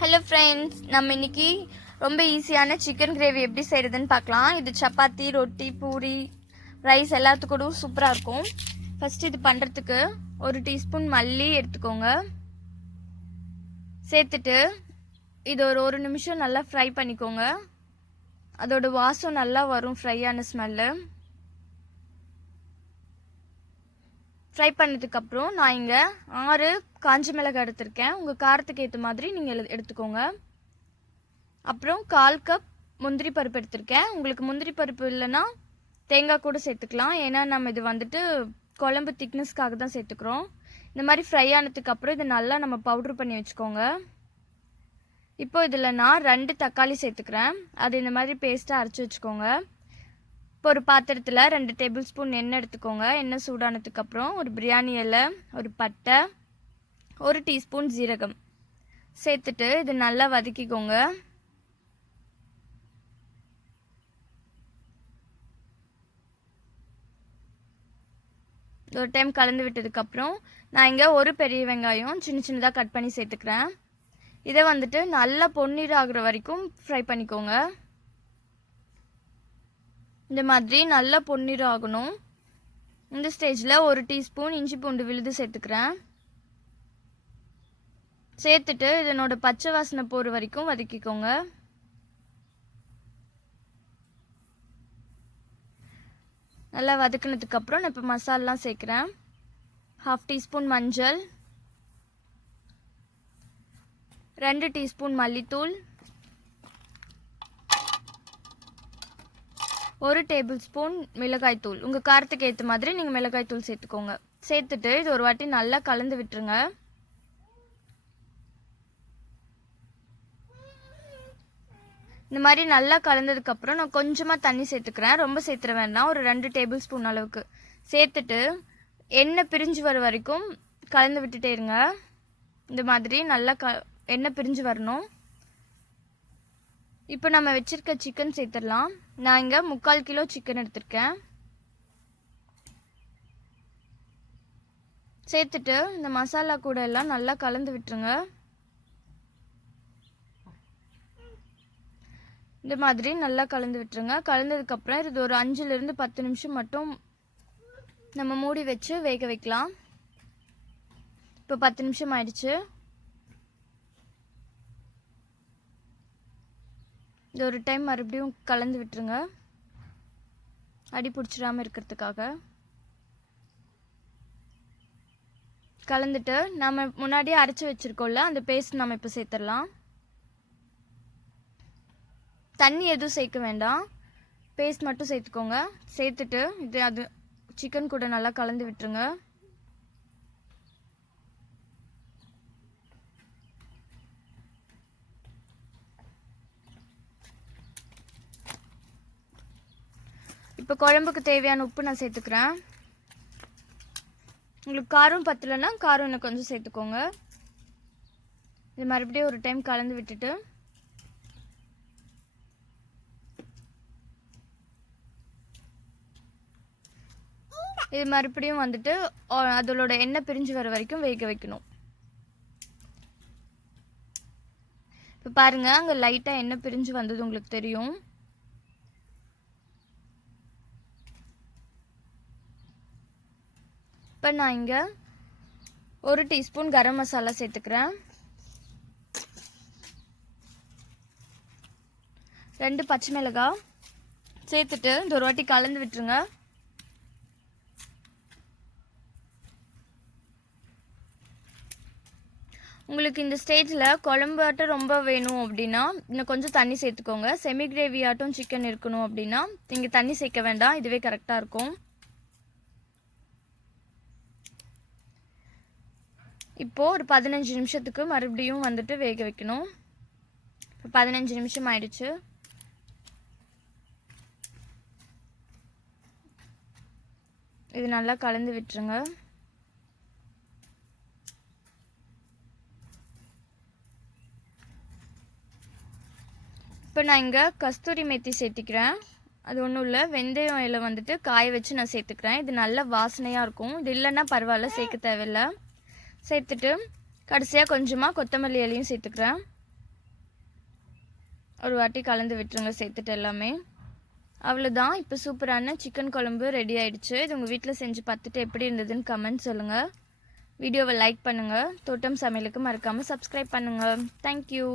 Hello friends, நம்ம இன்னைக்கு ரொம்ப ஈஸியான சிக்கன் கிரேவி எப்படி செய்கிறதுன்னு பார்க்கலாம். இது சப்பாத்தி, ரொட்டி, பூரி, ரைஸ் எல்லாத்துக்கூடும் சூப்பராக இருக்கும். ஃபஸ்ட்டு இது பண்ணுறதுக்கு 1 டீஸ்பூன் மல்லி எடுத்துக்கோங்க. சேர்த்துட்டு இது ஒரு நிமிஷம் நல்லா ஃப்ரை பண்ணிக்கோங்க. அதோட வாசம் நல்லா வரும், ஃப்ரையான ஸ்மெல்லு. ஃப்ரை பண்ணதுக்கப்புறம் நான் இங்கே 6 காஞ்ச மிளகாய் எடுத்திருக்கேன். உங்கள் காரத்துக்கு ஏற்ற மாதிரி நீங்கள் எடுத்துக்கோங்க. அப்புறம் 1/4 கப் முந்திரி பருப்பு எடுத்திருக்கேன். உங்களுக்கு முந்திரி பருப்பு இல்லைன்னா தேங்காய் கூட சேர்த்துக்கலாம். ஏன்னா நம்ம இது வந்துட்டு குழம்பு திக்னஸ்க்காக தான் சேர்த்துக்கிறோம். இந்த மாதிரி ஃப்ரை ஆனதுக்கப்புறம் இதை நல்லா நம்ம பவுட்ரு பண்ணி வச்சுக்கோங்க. இப்போ இதில் நான் 2 தக்காளி சேர்த்துக்கிறேன். அது இந்த மாதிரி பேஸ்ட்டாக அரைச்சி வச்சுக்கோங்க. இப்போ ஒரு பாத்திரத்தில் 2 டேபிள் ஸ்பூன் எண்ணெய் எடுத்துக்கோங்க. எண்ணெய் சூடானதுக்கப்புறம் ஒரு பிரியாணி இலை, ஒரு பட்டை, 1 டீஸ்பூன் ஜீரகம் சேர்த்துட்டு இது நல்லா வதக்கிக்கோங்க. ஒரு டைம் கலந்து விட்டதுக்கப்புறம் நான் இங்கே ஒரு பெரிய வெங்காயம் சின்னதாக கட் பண்ணி சேர்த்துக்கிறேன். இதை வந்துட்டு நல்லா பொன்னிறம் ஆகுற வரைக்கும் ஃப்ரை பண்ணிக்கோங்க. இந்த மாதிரி நல்லா பொன்னிறம் ஆகணும். இந்த ஸ்டேஜில் 1 டீஸ்பூன் இஞ்சி பூண்டு விழுது சேர்த்துக்கிறேன். சேர்த்துட்டு இதனோட பச்சை வாசனை போகிற வரைக்கும் வதக்கிக்கோங்க. நல்லா வதக்கினதுக்கப்புறம் நான் இப்போ மசாலாலாம் சேர்க்குறேன். 1/2 டீஸ்பூன் மஞ்சள், 2 டீஸ்பூன் மல்லித்தூள், 1 டேபிள் ஸ்பூன் மிளகாய்த்தூள். உங்கள் காரத்துக்கு ஏற்ற மாதிரி நீங்கள் மிளகாய்த்தூள் சேர்த்துக்கோங்க. சேர்த்துட்டு இது ஒரு வாட்டி நல்லா கலந்து விட்டுருங்க. இந்த மாதிரி நல்லா கலந்ததுக்கப்புறம் நான் கொஞ்சமாக தண்ணி சேர்த்துக்கிறேன். ரொம்ப சேர்த்துற வேண்டாம், ஒரு 2 டேபிள் ஸ்பூன் அளவுக்கு சேர்த்துட்டு எண்ணெய் பிரிஞ்சு வர வரைக்கும் கலந்து விட்டுட்டே இருங்க. இந்த மாதிரி நல்லா எண்ணெய் பிரிஞ்சு வரணும். இப்போ நம்ம வச்சுருக்க சிக்கன் சேர்த்துடலாம். நான் இங்கே 3/4 கிலோ சிக்கன் எடுத்திருக்கேன். சேர்த்துட்டு இந்த மசாலா கூட எல்லாம் நல்லா கலந்து விட்டுருங்க. இந்த மாதிரி நல்லா கலந்து விட்டுருங்க. கலந்ததுக்கப்புறம் இது ஒரு 5லிருந்து 10 நிமிஷம் மட்டும் நம்ம மூடி வச்சு வேக வைக்கலாம். இப்போ 10 நிமிஷம் ஆயிடுச்சு. இது ஒரு டைம் மறுபடியும் கலந்து விட்டுருங்க, அடி பிடிச்சிடாமல் இருக்கிறதுக்காக. கலந்துட்டு நம்ம முன்னாடியே அரைச்சி வச்சுருக்கோம்ல, அந்த பேஸ்ட் நம்ம இப்போ சேர்த்துடலாம். தண்ணி எதுவும் சேர்க்க வேண்டாம், பேஸ்ட் மட்டும் சேர்த்துக்கோங்க. சேர்த்துட்டு அது சிக்கன் கூட நல்லா கலந்து விட்டுருங்க. இப்போ குழம்புக்கு தேவையான உப்பு நான் சேர்த்துக்கிறேன். உங்களுக்கு காரம் பத்தலைன்னா காரம் இன்னும் கொஞ்சம் சேர்த்துக்கோங்க. இது மறுபடியும் ஒரு டைம் கலந்து விட்டுட்டு இது மறுபடியும் வந்துட்டு அதோட எண்ணெய் பிரிஞ்சு வர வரைக்கும் வேக வைக்கணும். இப்போ பாருங்க, அங்கே லைட்டாக எண்ணெய் பிரிஞ்சு வந்தது உங்களுக்கு தெரியும். இப்போ நான் இங்கே 1 டீஸ்பூன் கரம் மசாலா சேர்த்துக்கிறேன். 2 பச்சை மிளகாய் சேர்த்துட்டு இந்த ஒரு வாட்டி கலந்து விட்டுருங்க. உங்களுக்கு இந்த ஸ்டேஜில் குழம்பாட்டம் ரொம்ப வேணும் அப்படின்னா இன்னும் கொஞ்சம் தண்ணி சேர்த்துக்கோங்க. செமி கிரேவி ஆட்டம் சிக்கன் இருக்கணும் அப்படின்னா நீங்கள் தண்ணி சேர்க்க வேண்டாம், இதுவே கரெக்டாக இருக்கும். இப்போது ஒரு 15 நிமிஷத்துக்கு மறுபடியும் வந்துட்டு வேக வைக்கணும். இப்போ 15 நிமிஷம் ஆயிடுச்சு. இது நல்லா கலந்து விட்டுருங்க. இப்போ நான் இங்கே கஸ்தூரி மேத்தி சேர்த்திக்கிறேன். அது ஒன்றும் இல்லை, வெந்தயம் இலை வந்துட்டு காய வச்சு நான் சேர்த்துக்கிறேன். இது நல்ல வாசனையாக இருக்கும். இது இல்லைன்னா பரவாயில்ல, சேர்க்க தேவையில்லை. சேர்த்துட்டு கடைசியாக கொஞ்சமாக கொத்தமல்லி இலையும் சேர்த்துக்கிறேன். ஒரு வாட்டி கலந்து விட்டுருங்க சேர்த்துட்டு எல்லாமே. அவ்வளோதான். இப்போ சூப்பரான சிக்கன் குழம்பு ரெடி ஆயிடுச்சு. இது உங்கள் வீட்டில் செஞ்சு பார்த்துட்டு எப்படி இருந்ததுன்னு கமெண்ட் சொல்லுங்கள். வீடியோவை லைக் பண்ணுங்கள். தோட்டம் சமையலுக்கு மறக்காமல் சப்ஸ்கிரைப் பண்ணுங்கள். தேங்க்யூ.